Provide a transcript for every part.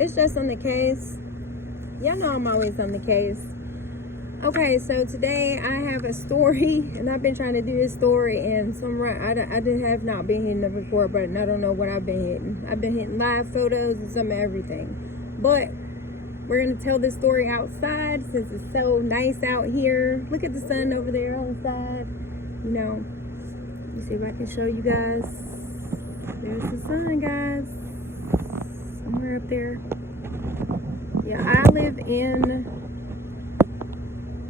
It's just on the case. Y'all know I'm always on the case. Okay, so today I have a story, and I've been trying to do this story, and I have not been hitting the record button. I don't know what I've been hitting. I've been hitting live photos and some of everything. But we're going to tell this story outside since it's so nice out here. Look at the sun over there on the side. You know, let me see if I can show you guys. There's the sun, guys. Somewhere up there. Yeah, I live in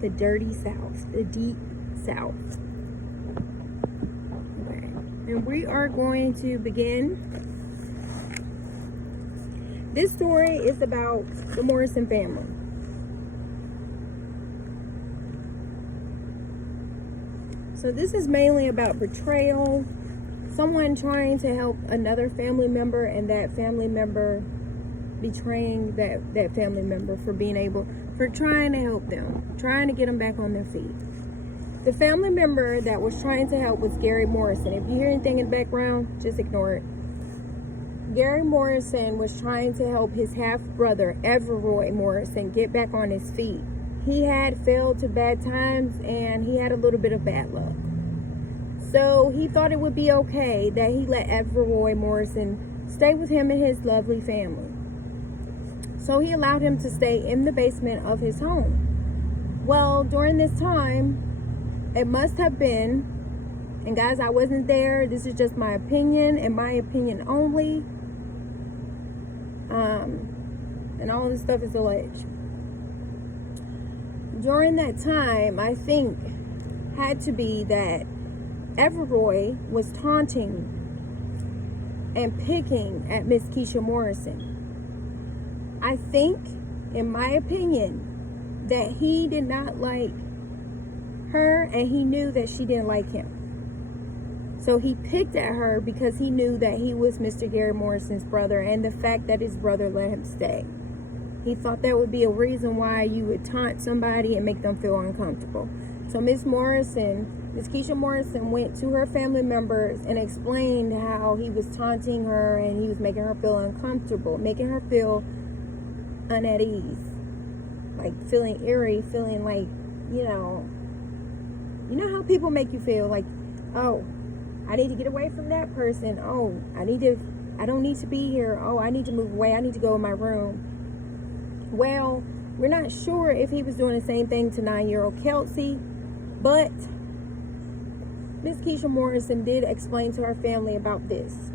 the dirty South, the deep South. Okay, and we are going to begin. This story is about the Morrison family. So this is mainly about betrayal, someone trying to help another family member, and that family member betraying that family member for trying to help them, trying to get them back on their feet. The family member that was trying to help was Gary Morrison. If you hear anything in the background, just ignore it. Gary Morrison was trying to help his half-brother, Everroy Morrison, get back on his feet. He had failed to bad times, and he had a little bit of bad luck. So he thought it would be okay that he let Everroy Morrison stay with him and his lovely family. So he allowed him to stay in the basement of his home. Well, during this time, it must have been, and guys, I wasn't there. This is just my opinion and my opinion only. And all this stuff is alleged. During that time, I think had to be that Everroy was taunting and picking at Miss Keisha Morrison. I think, in my opinion, that he did not like her, and he knew that she didn't like him. So he picked at her because he knew that he was Mr. Gary Morrison's brother, and the fact that his brother let him stay. He thought that would be a reason why you would taunt somebody and make them feel uncomfortable. So Miss Keisha Morrison went to her family members and explained how he was taunting her and he was making her feel uncomfortable, making her feel at ease, like feeling eerie, feeling like, you know how people make you feel like, oh, I need to get away from that person. Oh, I don't need to be here. Oh, I need to move away. I need to go in my room. Well, we're not sure if he was doing the same thing to 9-year-old Kelsey, but Miss Keisha Morrison did explain to her family about this.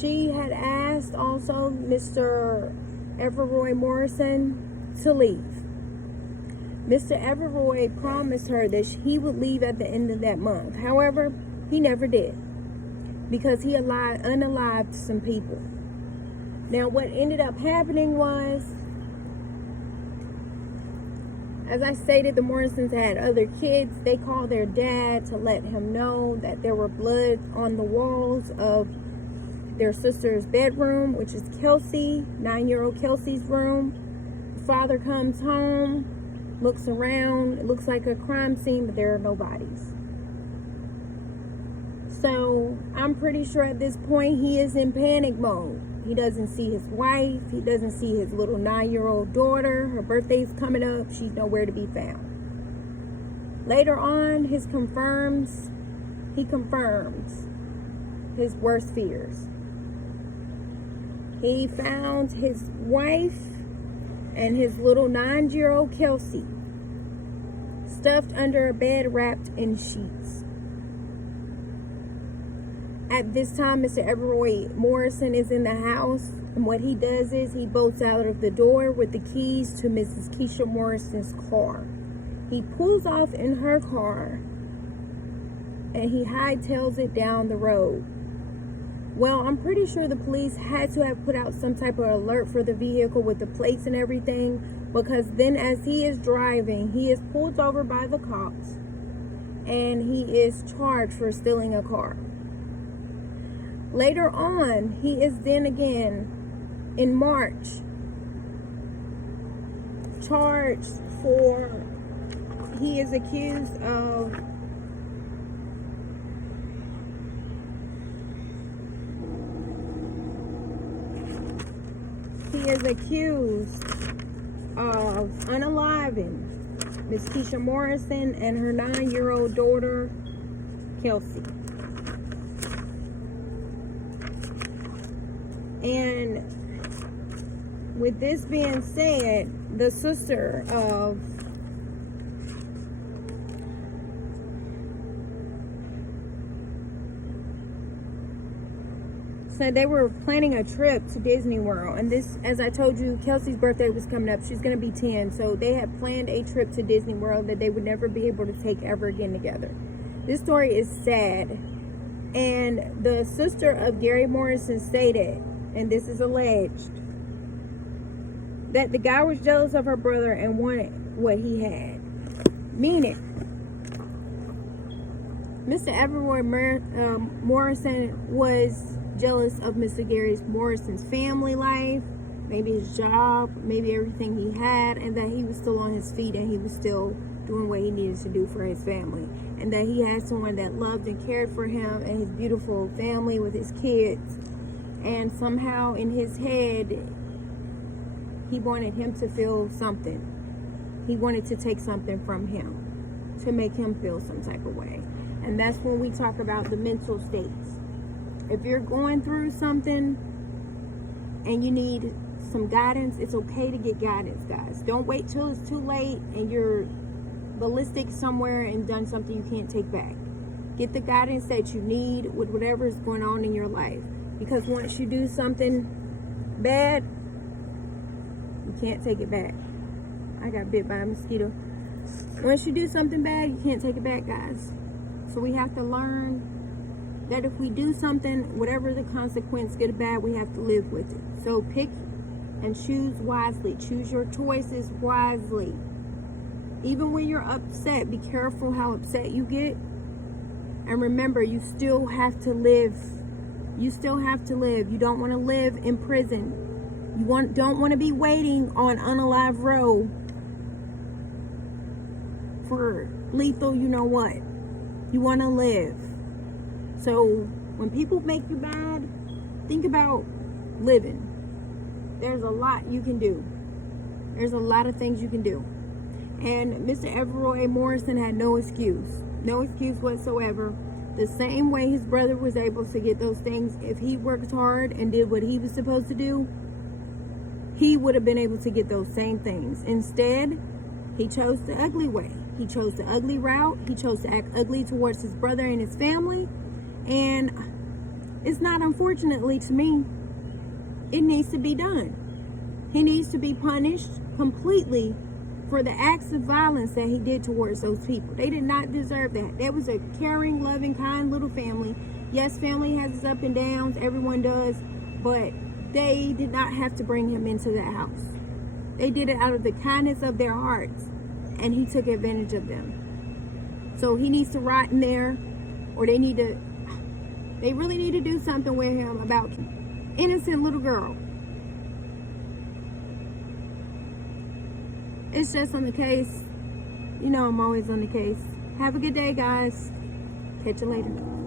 She had asked also Mr. Everroy Morrison to leave. Mr. Everroy promised her that he would leave at the end of that month. However, he never did, because he unalived some people. Now, what ended up happening was, as I stated, the Morrisons had other kids. They called their dad to let him know that there were blood on the walls of their sister's bedroom, which is Kelsey, 9-year-old Kelsey's room. The father comes home, looks around. It looks like a crime scene, but there are no bodies. So I'm pretty sure at this point he is in panic mode. He doesn't see his wife. He doesn't see his little 9-year-old daughter. Her birthday's coming up. She's nowhere to be found. Later on, he confirms his worst fears. He found his wife and his little 9-year-old Kelsey stuffed under a bed, wrapped in sheets. At this time, Mr. Everroy Morrison is in the house, and what he does is he bolts out of the door with the keys to Mrs. Keisha Morrison's car. He pulls off in her car, and he hightails it down the road. Well, I'm pretty sure the police had to have put out some type of alert for the vehicle with the plates and everything, because then as he is driving, he is pulled over by the cops, and he is charged for stealing a car. Later on, he is then again, in March, charged for, he is accused of is accused of unaliving Miss Keisha Morrison and her 9-year-old daughter, Kelsey. And with this being said, the sister of said they were planning a trip to Disney World. And this, as I told you, Kelsey's birthday was coming up. She's going to be 10. So they had planned a trip to Disney World that they would never be able to take ever again together. This story is sad. And the sister of Gary Morrison stated, and this is alleged, that the guy was jealous of her brother and wanted what he had. Meaning, Mr. Everroy Morrison was jealous of Mr. Gary Morrison's family life, maybe his job, maybe everything he had, and that he was still on his feet and he was still doing what he needed to do for his family, and that he had someone that loved and cared for him and his beautiful family with his kids. And somehow in his head, he wanted him to feel something. He wanted to take something from him to make him feel some type of way. And that's when we talk about the mental states. If you're going through something and you need some guidance, it's okay to get guidance, guys. Don't wait till it's too late and you're ballistic somewhere and done something you can't take back. Get the guidance that you need with whatever is going on in your life. Because once you do something bad, you can't take it back. I got bit by a mosquito. Once you do something bad, you can't take it back, guys. So we have to learn that if we do something, whatever the consequence, good or bad, we have to live with it. So pick and choose wisely. Choose your choices wisely. Even when you're upset, be careful how upset you get. And remember, you still have to live. You still have to live. You don't want to live in prison. You don't want to be waiting on unalive row for lethal you know what. You want to live. So when people make you mad, think about living. There's a lot you can do. There's a lot of things you can do. And Mr. Everroy Morrison had no excuse. No excuse whatsoever. The same way his brother was able to get those things, if he worked hard and did what he was supposed to do, he would have been able to get those same things. Instead, he chose the ugly way. He chose the ugly route. He chose to act ugly towards his brother and his family. And it's not, unfortunately to me, it needs to be done. He needs to be punished completely for the acts of violence that he did towards those people. They did not deserve that. That was a caring, loving, kind little family. Yes, family has its up and downs. Everyone does. But they did not have to bring him into that house. They did it out of the kindness of their hearts. And he took advantage of them. So he needs to rot in there. Or they really need to do something with him about innocent little girl. It's just on the case. You know I'm always on the case. Have a good day, guys. Catch you later.